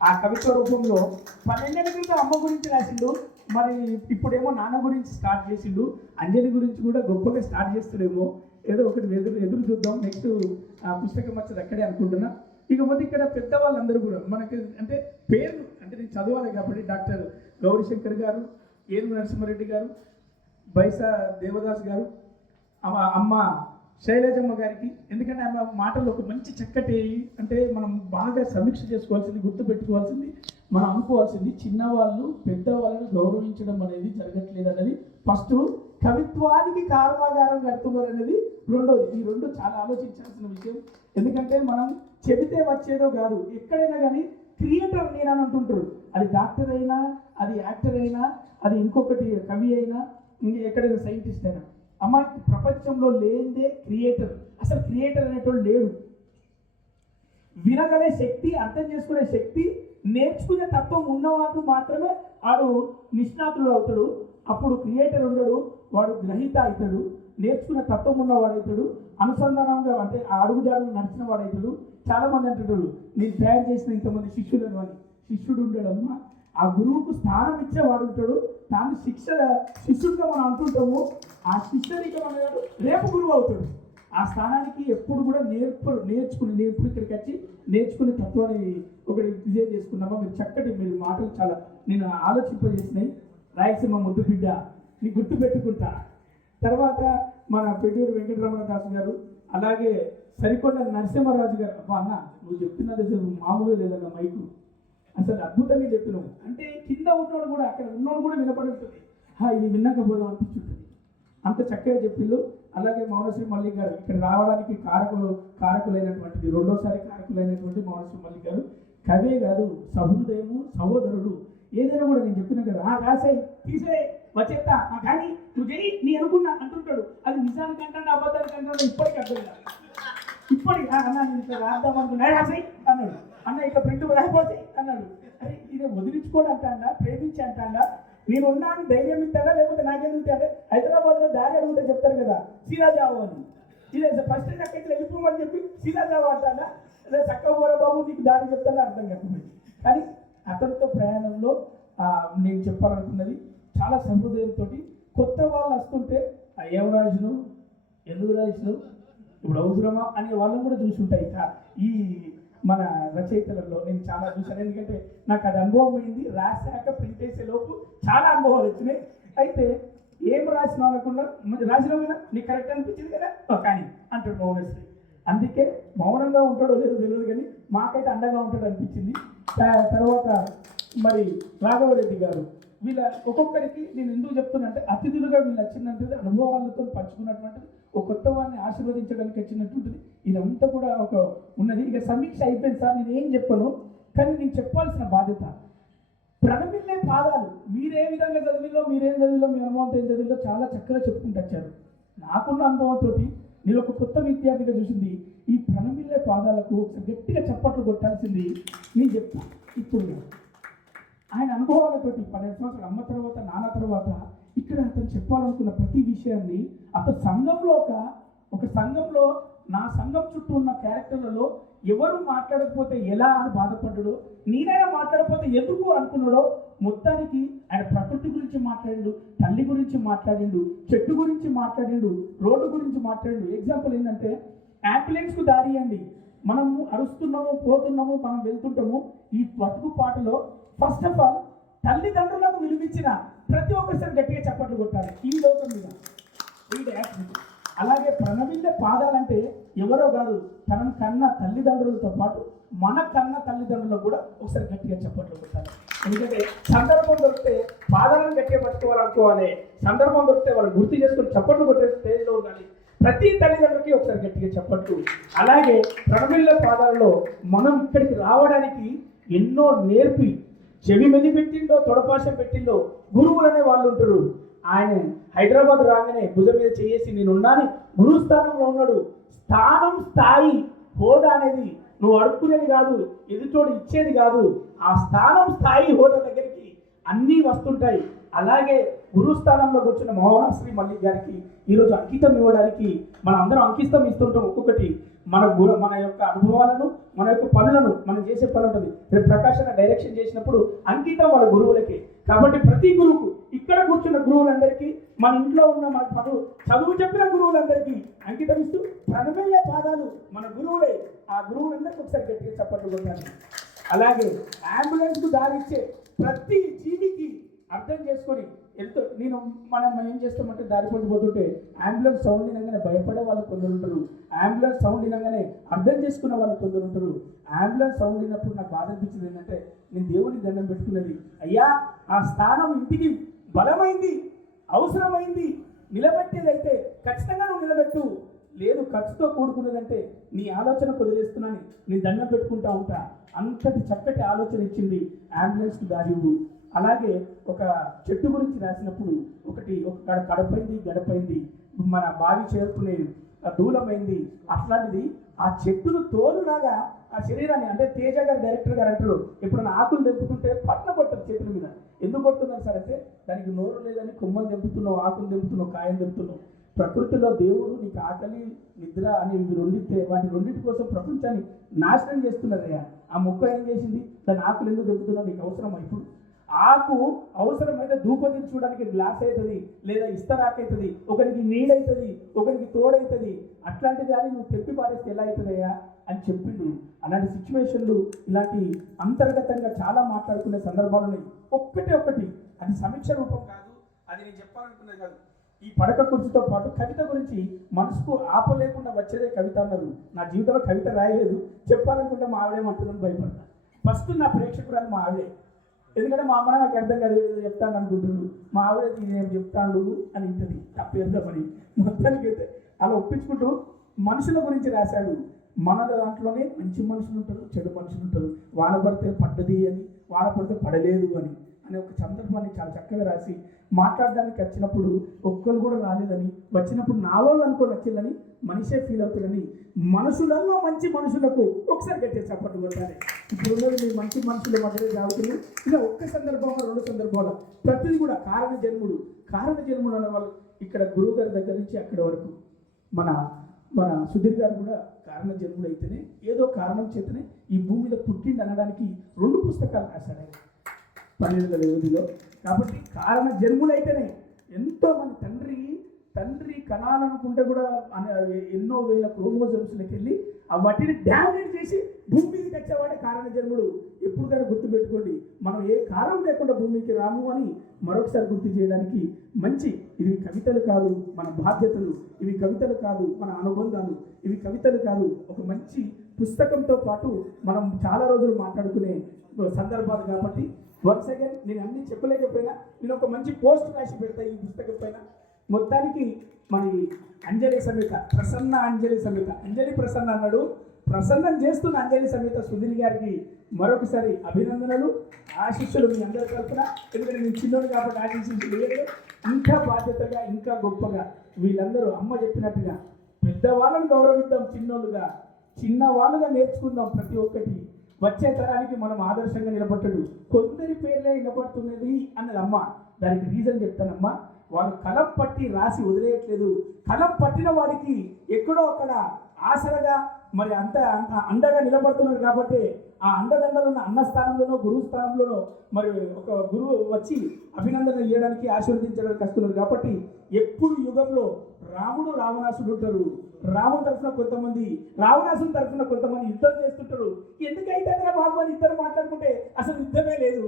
ఆ కవిత్వ రూపంలో 12 ఏళ్ల క్రితం అమ్మ గురించి రాసిండు, మరి ఇప్పుడేమో నాన్న గురించి స్టార్ట్ చేసిండు, అంజలి గురించి కూడా గొప్పగా స్టార్ట్ చేస్తుడేమో, ఏదో ఒకటి ఎదురు చూద్దాం. నెక్స్ట్ ఆ పుస్తకం వచ్చేది అక్కడే అనుకుంటున్నా. ఇకపోతే ఇక్కడ పెద్దవాళ్ళందరూ కూడా మనకి అంటే పేర్లు అంటే నేను చదవాలి కాబట్టి డాక్టర్ గౌరీశంకర్ గారు, ఏనుగు నరసింహారెడ్డి గారు, బైసా దేవదాస్ గారు, అమ్మ శైలజమ్మ గారికి, ఎందుకంటే ఆమె మాటలు ఒక మంచి చక్కటి అంటే మనం బాగా సమీక్ష చేసుకోవాల్సింది, గుర్తుపెట్టుకోవాల్సింది, మనం అనుకోవాల్సింది చిన్నవాళ్ళు పెద్దవాళ్ళని గౌరవించడం అనేది జరగట్లేదు అనేది ఫస్ట్. కవిత్వానికి కర్మాగారం కడుతున్నారు అనేది రెండోది. ఈ రెండు చాలా ఆలోచించాల్సిన విషయం. ఎందుకంటే మనం చెబితే వచ్చేదో కాదు, ఎక్కడైనా కానీ క్రియేటర్ నేనని అంటుంటారు. అది డాక్టర్ అయినా, అది యాక్టర్ అయినా, అది ఇంకొకటి కవి అయినా, ఎక్కడైనా సైంటిస్ట్ అయినా, అమ్మ ప్రపంచంలో లేనిదే క్రియేటర్. అసలు క్రియేటర్ అనేటోడు లేడు. వినగలే శక్తి, అర్థం చేసుకునే శక్తి, నేర్చుకునే తత్వం ఉన్నవాడు మాత్రమే వాడు నిష్ణాతుడు అవుతాడు. అప్పుడు క్రియేటర్ ఉండడు, వాడు గ్రహీత అవుతాడు. నేర్చుకునే తత్వం ఉన్నవాడవుతాడు, అనుసంధానంగా అంటే ఆ అడుగుజాడలు నడిచిన వాడవుతాడు. చాలామంది అంటాడు నేను తయారు చేసిన ఇంతమంది శిష్యులను అని. శిష్యుడు ఉండడమ్మా ఆ గురువుకు స్థానం ఇచ్చేవాడు ఉంటాడు. తాను శిష్యుడిగా మనం అంటుంటాము. ఆ శిష్యుడిగా మనగాడు రేపు గురువు అవుతాడు. ఆ స్థానానికి ఎప్పుడు కూడా నేర్చుకుని ఇక్కడికి వచ్చి నేర్చుకునే తత్వాన్ని ఒకటి విజయ చేసుకున్నామా. మీరు చక్కటి మీరు మాటలు చాలా నేను ఆలోచింపజేసినాయి. రాయలసీమ ముద్దు బిడ్డ నీ గుర్తు పెట్టుకుంటా. తర్వాత మన పెద్దూరు వెంకటరమణ దాస్ గారు, అలాగే సరికొండ నరసింహరాజు గారు. అబ్బా అన్న నువ్వు చెప్తున్నది అసలు మామూలు లేదన్న, మైకు అసలు అద్భుతంగా చెప్పినావు. అంటే కింద ఉన్నోడు కూడా అక్కడ ఉన్నోడు కూడా వినపడుతుంది, ఇది వినకపోదాం అనిపించుంటుంది, అంత చక్కగా చెప్పిండు. అలాగే మౌనశ్రీ మల్లిక్ గారు ఇక్కడ రావడానికి కారకులైనటువంటిది, రెండోసారి కారకులైనటువంటి మౌనశ్రీ మల్లిక్ గారు కవే కాదు, సహృదయము, సహోదరుడు. ఏదైనా కూడా నేను చెప్పినా కదా, రాసాయి తీసే వచ్చేస్తా కానీ నువ్వు చెయ్యి నీ అనుకున్నా అంటుంటాడు. అది నిజానికి అంటాడు, అబద్ధానికి అంటాడు, ఇప్పటికీ అర్థం కాదు. ఇప్పటికి అన్న నేను ఇట్లా రాద్దాం అనుకున్నా, రాసాయి అన్నాడు. అన్న ఇక ప్రింట్ రాకపోతాయి అన్నాడు. అరే ఇది వదిలించుకోడు అంటాడా, ప్రేమించి అంటాడా, నేను ఉన్నాను ధైర్యం ఇస్తాడా, లేకపోతే నాకెందుకు అంటే హైదరాబాద్లో దారి అడిగితే చెప్తారు కదా సీదా జావు అని. ఇదే ఫస్ట్ అక్కడికి వెళ్ళిపోమని చెప్పి సీదా జావు అంటాడా, అదే చక్క పోరా బాబు నీకు దారి చెప్తాడా అర్థం కాకపోయింది. కానీ అతనితో ప్రయాణంలో నేను చెప్పాలనుకున్నది చాలా సహృదయంతో. కొత్త వాళ్ళు వస్తుంటే ఆ ఏమరాజును ఎందుకు రాజును ఇప్పుడు అవసరమా అనే వాళ్ళని కూడా చూసుంటాయి. ఈ మన రచయితలలో నేను చాలా చూశాను. ఎందుకంటే నాకు అది అనుభవం అయింది. రాశాక ప్రింట్ చేసే లోపు చాలా అనుభవాలు వచ్చినాయి. అయితే ఏం రాసిన అనకుండా రాసినావు కదా నీకు కరెక్ట్ అనిపించింది కదా కానీ అంటాడు మౌనశ్రీ. అందుకే మౌనంగా ఉంటాడో లేదో తెలియదు కానీ మాకైతే అండగా ఉంటాడు అనిపించింది. తర్వాత మరి రాఘవరెడ్డి గారు, వీళ్ళ ఒక్కొక్కరికి నేను ఎందుకు చెప్తున్నా అంటే అతిథులుగా వీళ్ళు వచ్చినట్టు అనుభవాలతో పంచుకున్నటువంటిది, ఒక కొత్త వారిని ఆశీర్వదించడానికి వచ్చినటువంటిది, ఇదంతా కూడా ఒక ఉన్నది. ఇక సమీక్ష అయిపోయింది సార్, నేను ఏం చెప్పను కానీ నేను చెప్పాల్సిన బాధ్యత. ప్రణమిల్లే పాదాలు మీరే విధంగా చదివిలో, మీరేం చదివిలో, మీ అనుభవంతో ఏం చదివిలో చాలా చక్కగా చెప్పుకుంటూ వచ్చారు. నాకున్న అనుభవంతో నేను ఒక కొత్త విద్యార్థిగా చూసింది ఈ ప్రణమిల్లే పాదాలకు ఒకసారి గట్టిగా చప్పట్లు కొట్టాల్సింది నేను చెప్తాను. ఇప్పుడు ఆయన అనుభవాలతోటి 12 సంవత్సరాలు అమ్మ తర్వాత నాన్న తర్వాత ఇక్కడ అతను చెప్పాలనుకున్న ప్రతి విషయాన్ని అతను సంఘంలో ఒక సంఘంలో నా సంఘం చుట్టూ ఉన్న క్యారెక్టర్లలో ఎవరు మాట్లాడకపోతే ఎలా అని బాధపడ్డాడో, నేనైనా మాట్లాడకపోతే ఎందుకు అనుకున్నాడో, మొత్తానికి ఆయన ప్రకృతి గురించి మాట్లాడిండు, తల్లి గురించి మాట్లాడిండు, చెట్టు గురించి మాట్లాడిండు, రోడ్డు గురించి మాట్లాడిండు. ఎగ్జాంపుల్ ఏంటంటే అంబులెన్స్కు దారి అండి, మనము అరుస్తున్నాము, పోతున్నాము, మనం వెళ్తుంటాము. ఈ బతుకు పాటలో ఫస్ట్ ఆఫ్ ఆల్ తల్లిదండ్రులకు విలువించిన ప్రతి ఒక్కసారి గట్టిగా చప్పట్లు కొట్టాలి ఈ లోకం మీద. అలాగే ప్రణమిల్లే పాదాలంటే ఎవరో కాదు, తన కన్న తల్లిదండ్రులతో పాటు మన కన్న తల్లిదండ్రులకు కూడా ఒకసారి గట్టిగా చప్పట్లు కొట్టాలి. ఎందుకంటే సందర్భం దొరికితే పాదాలను గట్టిగా పట్టుకోవాలనుకోవాలి, సందర్భం దొరికితే వాళ్ళు గుర్తు చేసుకుని చప్పట్లు కొట్టే స్టేజ్లో ఉండాలి. ప్రతి తల్లిదండ్రులకి ఒకసారి గట్టిగా చప్పట్లు. అలాగే ప్రణమిల్లే పాదాలలో మనం ఇక్కడికి రావడానికి ఎన్నో నేర్పి చెవి మెది పెట్టిండో, తొడపాశ పెట్టిండో గురువులనే వాళ్ళు ఉంటారు. ఆయన హైదరాబాద్ రాగానే భుజం మీద చేసి నేనున్నాను, గురువు స్థానంలో ఉన్నాడు. స్థానం, స్థాయి, హోదా అనేది నువ్వు అడుక్కునేది కాదు, ఎదుటోడు ఇచ్చేది కాదు. ఆ స్థానం, స్థాయి, హోదా దగ్గరికి అన్నీ వస్తుంటాయి. అలాగే గురు స్థానంలో కూర్చున్న మోహనశ్రీ మల్లిక్ గారికి ఈరోజు అంకితం ఇవ్వడానికి మనం అందరం అంకితం ఇస్తుంటాం. ఒక్కొక్కటి మన యొక్క అనుభవాలను, మన యొక్క పనులను, మనం చేసే పని ఉంటుంది. రేపు ప్రకాశ్ అన్న డైరెక్షన్ చేసినప్పుడు అంకితం వాళ్ళ గురువులకే. కాబట్టి ప్రతి గురువుకు, ఇక్కడ కూర్చున్న గురువులందరికీ, మన ఇంట్లో ఉన్న మన చదువు చెప్పిన గురువులందరికీ అంకితం ఇస్తూ ప్రణమయ్యే పాదాలు మన గురువులే. ఆ గురువులందరికీ ఒకసారి గట్టిగా చప్పట్లు కొట్టాలి. అలాగే అంబులెన్స్కు దారిచ్చే ప్రతి జీవికి అర్థం చేసుకొని మనం ఏం చేస్తామంటే దారి పోతుంటే అంబులెన్స్ సౌండ్ వినగానే భయపడే వాళ్ళు కొందరు ఉంటారు. అంబులెన్స్ సౌండ్ వినగానే అర్థం చేసుకున్న వాళ్ళు కొందరు ఉంటారు. అంబులెన్స్ సౌండ్ విన్నప్పుడు నాకు బాధ అనిపించింది ఏంటంటే, నేను దేవుడిని దండం పెట్టుకున్నది, అయ్యా ఆ స్థానం ఇంటికి బలమైంది, అవసరమైంది, నిలబెట్టేదైతే ఖచ్చితంగా నువ్వు నిలబెట్టు. లేదు ఖర్చుతో కూడుకున్నదంటే నీ ఆలోచన వదిలేస్తున్నాను, నీ దండం పెట్టుకుంటా ఉంటా. అంతటి చక్కటి ఆలోచన ఇచ్చింది అంబులెన్స్కి దారి. అలాగే ఒక చెట్టు గురించి రాసినప్పుడు ఒక కడపైంది, గడపైంది, మన బావి చేరుకునే దూలమైంది. అట్లాంటిది ఆ చెట్టును తోలులాగా ఆ శరీరాన్ని, అంటే తేజ గారు డైరెక్టర్ గారు అంటారు, ఎప్పుడైనా ఆకులు తెంపుతుంటే పట్ల కొట్టరు చేతుల మీద. ఎందుకు కొడుతున్నారు సార్ అంటే, దానికి నోరు లేదని కొమ్మలు తెంపుతున్నావు, ఆకులు తెంపుతున్నావు, కాయలు తెంపుతున్నావు. ప్రకృతిలో దేవుడు నీకు ఆకలి, నిద్ర అనేవి రెండితే వాటి రెండింటి కోసం ప్రపంచాన్ని నాశనం చేస్తున్నారయ్యా. ఆ మొక్క ఏం చేసింది? దాని ఆకులు ఎందుకు దెబ్బతున్నావు? నీకు అవసరమా? ఇప్పుడు ఆకు అవసరమైతే ధూపదించడానికి గ్లాస్ అవుతుంది, లేదా ఇస్తరాకు అవుతుంది, ఒకరికి నీడవుతుంది, ఒకరికి తోడవుతుంది. అట్లాంటి దాన్ని నువ్వు తెప్పి పారేస్తే ఎలా అవుతుందయ్యా అని చెప్పిండు. అలాంటి సిచ్యువేషన్లు, ఇలాంటి అంతర్గతంగా చాలా మాట్లాడుకునే సందర్భాలు ఉన్నాయి. ఒకటి అది సమీక్ష రూపం కాదు, అది నేను చెప్పాలనుకున్నది కాదు. ఈ పడక కుర్చీతో పాటు కవిత గురించి మనసుకు ఆపలేకుండా వచ్చేదే కవిత అన్నారు. నా జీవితంలో కవిత రాయలేదు, చెప్పాలనుకుంటే మా ఆవిడేమంటుందని భయపడతా. ఫస్ట్ నా ప్రేక్షకురాలు మా ఆవిడే. ఎందుకంటే మా అమ్మ నాకు అర్థం కాదు, ఏదో చెప్తాను అనుకుంటున్నాడు, మా ఆవిడ నేను చెప్తాను అని ఇంటది తప్పేద్దామని. మొత్తానికి అయితే అలా ఒప్పించుకుంటూ మనుషుల గురించి రాశాడు. మన దాంట్లోనే మంచి మనుషులు ఉంటారు, చెడు మనుషులు ఉంటారు. వాన పడితే పడ్డది అని, వాన పడితే పడలేదు అని అనే ఒక సందర్భాన్ని చాలా చక్కగా రాసి, మాట్లాడడానికి వచ్చినప్పుడు ఒక్కరు కూడా రాలేదని, వచ్చినప్పుడు నా వాళ్ళు అనుకోని వచ్చిందని మనిషే ఫీల్ అవుతుందని, మనుషులలో మంచి మనుషులకు ఒకసారి గట్టే చప్పట్లు కొట్టాలి. ఇప్పుడు ఉన్నది మీ మంచి మనుషుల మధ్యలో సాగుతుంది. ఇలా ఒక్క సందర్భంలో, రెండు సందర్భాలు, ప్రతిదీ కూడా కారణ జన్ముడు అనే వాళ్ళు ఇక్కడ గురువు గారి దగ్గర నుంచి అక్కడి వరకు మన సుధీర్ గారు కూడా కారణ జన్ముడు అయితేనే, ఏదో కారణం చేతనే ఈ భూమి మీద పుట్టింది అనడానికి 2 పుస్తకాలు రాశాడు ఆయన 12వ వ్యవధిలో. కాబట్టి కారణ జన్ములైతేనే ఎంతో మంది తండ్రి కణాలనుకుంటే కూడా ఎన్నో వేల క్రోమోజోమ్స్లోకి వెళ్ళి ఆ వాటిని డామినేట్ చేసి భూమి మీదకి వచ్చేవాడే కారణ జన్ముడు. ఎప్పుడు కానీ గుర్తుపెట్టుకోండి, మనం ఏ కారణం లేకుండా భూమికి రాము అని మరొకసారి గుర్తు చేయడానికి మంచి, ఇవి కవితలు కాదు మన బాధ్యతలు, ఇవి కవితలు కాదు మన అనుబంధాలు, ఇవి కవితలు కాదు ఒక మంచి పుస్తకంతో పాటు మనం చాలా రోజులు మాట్లాడుకునే సందర్భాలు. కాబట్టి వన్స్ అగైన్ నేను అన్ని చెప్పలేకపోయినా నేను ఒక మంచి పోస్ట్ రాసి పెడతా ఈ పుస్తకం పైన. మొత్తానికి మరి అంజలి సమేత ప్రసన్న, అంజలి ప్రసన్న అన్నాడు. ప్రసన్నం చేస్తున్న అంజలి సమేత సుధీర్ గారికి మరొకసారి అభినందనలు, ఆశీస్సులు మీ అందరి తరఫున. ఎందుకంటే నేను చిన్నోడు కాబట్టి ఆశీస్సులు లేదు, ఇంకా బాధ్యతగా, ఇంకా గొప్పగా వీళ్ళందరూ అమ్మ చెప్పినట్టుగా పెద్దవాళ్ళని గౌరవిద్దాం, చిన్నవాళ్ళుగా నేర్చుకుందాం. ప్రతి ఒక్కటి వచ్చే తరానికి మనం ఆదర్శంగా నిలబట్టడు. కొందరి పేర్లే నిలబడుతున్నది అన్నది అమ్మ. దానికి రీజన్ చెప్తానమ్మా. వాళ్ళు కలం పట్టి రాసి వదిలేయట్లేదు. కలం పట్టిన వాడికి ఎక్కడో అక్కడ ఆసరగా మరి అంత అండగా నిలబడుతున్నారు. కాబట్టి ఆ అండదండలున్న అన్న స్థానంలోనో, గురువు స్థానంలోనో మరి ఒక గురువు వచ్చి అభినందన చేయడానికి, ఆశీర్వదించడానికి వస్తున్నారు. కాబట్టి ఎప్పుడు యుగంలో రాముడు రావణాసుడు ఉంటారు. రాముడు తరఫున కొంతమంది, రావణాసుని తరఫున కొంతమంది యుద్ధం చేస్తుంటారు. ఎందుకైతే బాబు అని ఇద్దరు మాట్లాడుకుంటే అసలు యుద్ధమే లేదు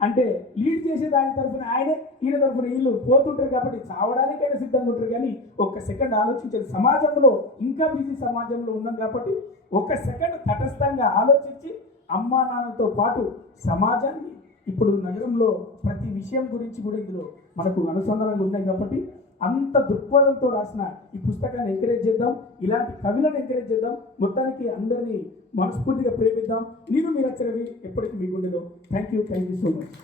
అంటే లీడ్ చేసే దాని తరఫున ఆయనే, ఈయన తరఫున వీళ్ళు పోతుంటారు. కాబట్టి చావడానికైనా సిద్ధంగా ఉంటారు. కానీ ఒక్క సెకండ్ ఆలోచించేది, సమాజంలో ఇంకా బిజీ సమాజంలో ఉన్నాం కాబట్టి ఒక్క సెకండ్ తటస్థంగా ఆలోచించి అమ్మా నాన్నతో పాటు సమాజాన్ని, ఇప్పుడు నగరంలో ప్రతి విషయం గురించి కూడా ఇందులో మనకు అనుసంధానాలు ఉన్నాయి. కాబట్టి అంత దృక్పథంతో రాసిన ఈ పుస్తకాన్ని ఎంకరేజ్ చేద్దాం, ఇలాంటి కవులను ఎంకరేజ్ చేద్దాం. మొత్తానికి అందరినీ మనస్ఫూర్తిగా ప్రేమిద్దాం. నేను మీరు వచ్చేవి ఎప్పటికీ మీ గుండెలో. Thank you so much.